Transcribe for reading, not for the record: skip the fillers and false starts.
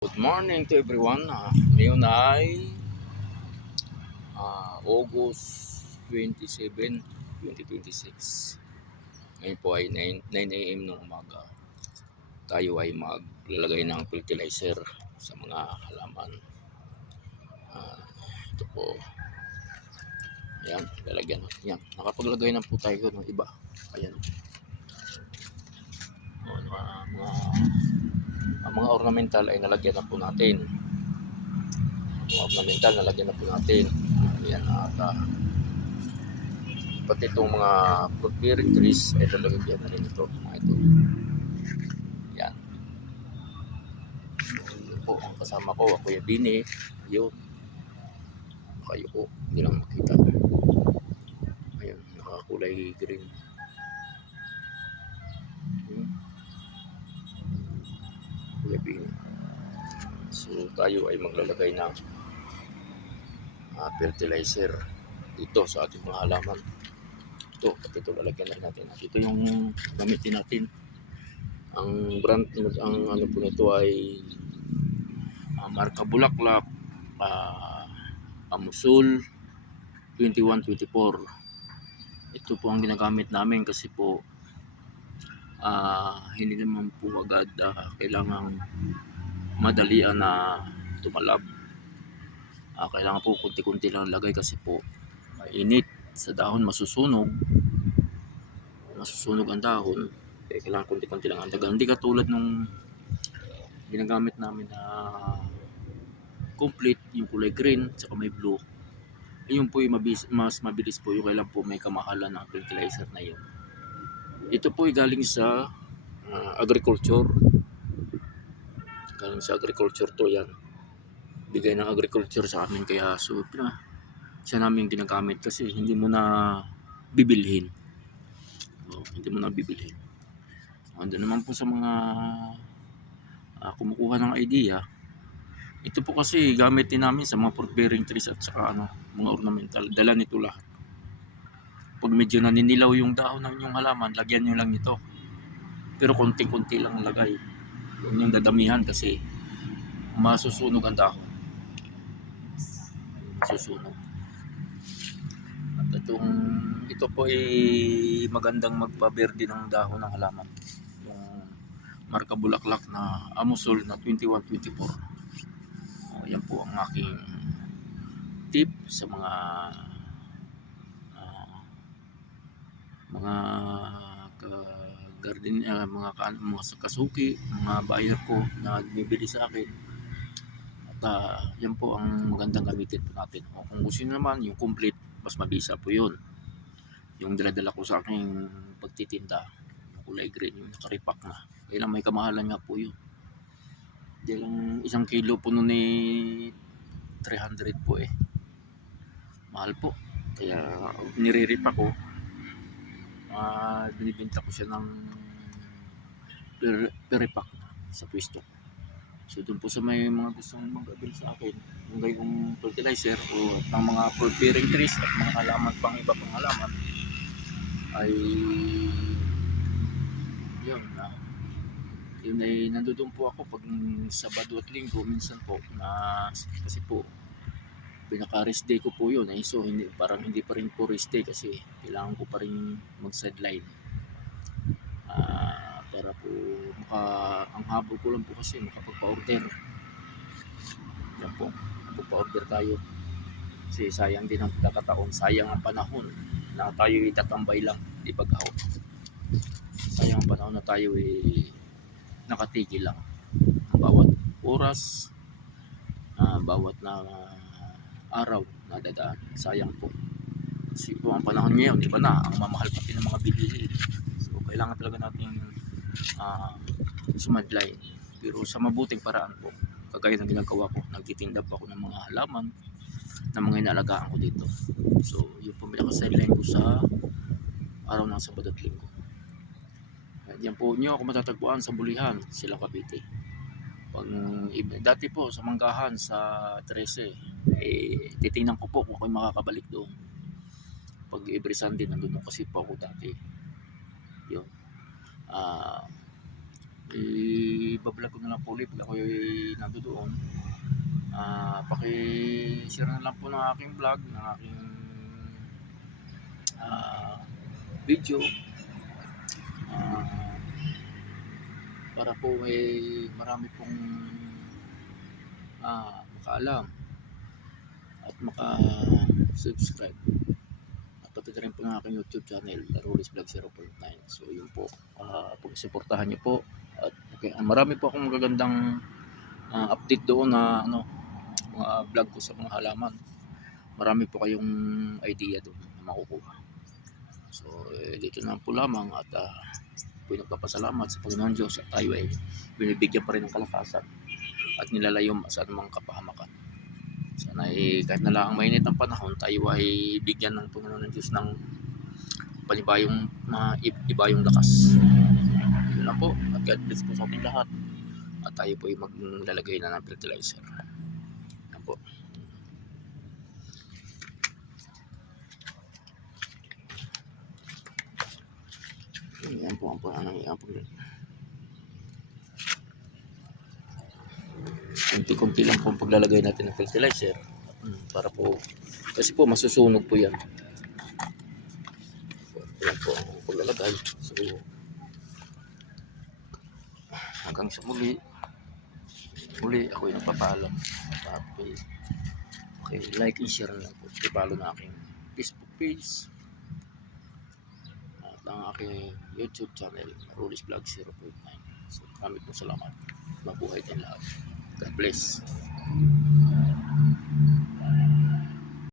Good morning to everyone. Ngayon ay August 27, 2026. Ngayon po ay 9 a.m. ng umaga. Tayo ay maglalagay ng fertilizer sa mga halaman. Ito po. Ayan, lalagyan natin yan. Nakapaglagay na po tayo ng iba. Ayan. Ang mga ornamental ay nalagyan na po natin. Mga ornamental nalagyan na po natin. Ayan, pati itong mga fruit bearing trees ay lalagyan na rin ito. Mga ito. Yan. So, yun po ang kasama ko. Ako yung Bini. Yun. Kayo po. Hindi lang makita. Ayun. Nakakulay green. Kuya Bini. So tayo ay maglalagay ng fertilizer dito sa ating mga halaman. Ito, pati ito lalagyan na natin. Ito yung gamitin natin. Ang brand, ang ano po nito ay marka Bulaklak, Amusul 2124. Ito po ang ginagamit namin kasi po hindi naman po agad kailangan madalian na tumalab. Kailangan po kunti-kunti lang lagay kasi po mainit sa dahon, masusunog ang dahon. Kailangan kunti-kunti lang ang dagan. Hindi katulad nung ginagamit namin na complete, yung kulay green saka may blue. Yun po yung mas mabilis po, yung kailan po may kamahalan ng fertilizer na yun. Ito po ay galing sa agriculture. Galing sa agriculture to yan. Bigay ng agriculture sa amin, kaya siya namin ginagamit kasi hindi mo na bibilhin. Hindi mo na bibilhin. Ando naman po sa mga kumukuha ng idea. Ito po kasi gamit din namin sa mga fruit bearing trees at saka mga ornamental. Dala nito lahat. Pag medyo naninilaw yung dahon ng inyong halaman, lagyan nyo lang ito. Pero konti-konti lang lagay. Huwag niyong dadamihan kasi masusunog ang dahon. Masusunog. At ito po ay magandang magpaberde ng dahon ng halaman. Yung marka Bulaklak na Amusol na 2124. Yan po ang aking tip sa mga garden, mga kasuki, mga buyer ko na bibili sa akin. At yan po ang magandang gamitin po natin. Kung gusto nyo naman yung complete, mas mabisa po yun. Yung dala-dala ko sa aking pagtitinda, yung kulay green, yung nakaripak na. Kailang may kamahalan nga po yun. Di lang 1 kilo po nun 300 po mahal po, kaya niriripa ko. Binibenta ko siya ng per pack sa pwesto. So doon po sa may mga gustong mag-avail sa akin yung gayong fertilizer o ng mga fruit bearing trees at mga halaman pang iba pang halaman ay yun ay nandoon po ako pag Sabado at Linggo minsan po na kasi po pinaka rest day ko po yun so hindi pa rin po rest day kasi kailangan ko pa rin mag sideline para po ang habol ko lang po kasi makapagpa-order. Yan po, magpa-order tayo kasi sayang din ang pagkakataon, sayang ang panahon na tayo itatambay lang, di pag-out. Sayang ang panahon na tayo nakatigil lang ang bawat oras, bawat na araw na dadaan. Sayang po kasi po ang panahon ngayon, iba na, ang mamahal pati ng mga bilihin. So kailangan talaga natin sumadlay, pero sa mabuting paraan po, kagaya ng ginagawa ko. Nagtitinda po ako ng mga halaman na mga inaalagaan ko dito. So yun po pinaka-sideline ko sa araw ng Sabado at Linggo. Diyan po nyo ako matatagpuan sa Bulihan, Silang Cavite. Dati po sa Manggahan sa 13, titingnan ko po kung ako'y makakabalik doon. Pag every Sunday nandun kasi po ako dati. Yun. Bablog ko na lang po ulit pag ako'y nandoon. Paki-share na lang po ng aking vlog, ng aking video, ah, para po marami pong makaalam at maka-subscribe. At pati rin po ng aking YouTube channel, Larulis Vlog 0.9. So yun po, pag-suportahan niyo po. At marami po akong magagandang update doon na mga vlog ko sa mga halaman. Marami po kayong idea doon na makukuha. So dito na po lamang at po nagpapasalamat sa Panginoon Diyos at tayo ay binibigyan pa rin ng kalakasan at nilalayo sa anumang kapahamakan. Sana kahit na lang mainit ang panahon, tayo ay bigyan ng Panginoon ng Diyos ng ibayong lakas. Yun lang po, at God bless po sa ating lahat. At tayo po ay maglalagay na ng fertilizer. Yan po. Yan po ang kunti-kunti lang po ang paglalagay natin ng fertilizer para po, kasi po masusunog po yan. Yan po ang paglalagay. So hanggang sa muli ako ay nagpapaalam. Okay, like and share lang po, i-follow na aking Facebook page at ang aking YouTube channel, Larulis Vlog 0.9. So maraming po salamat. Mabuhay din lahat. God bless.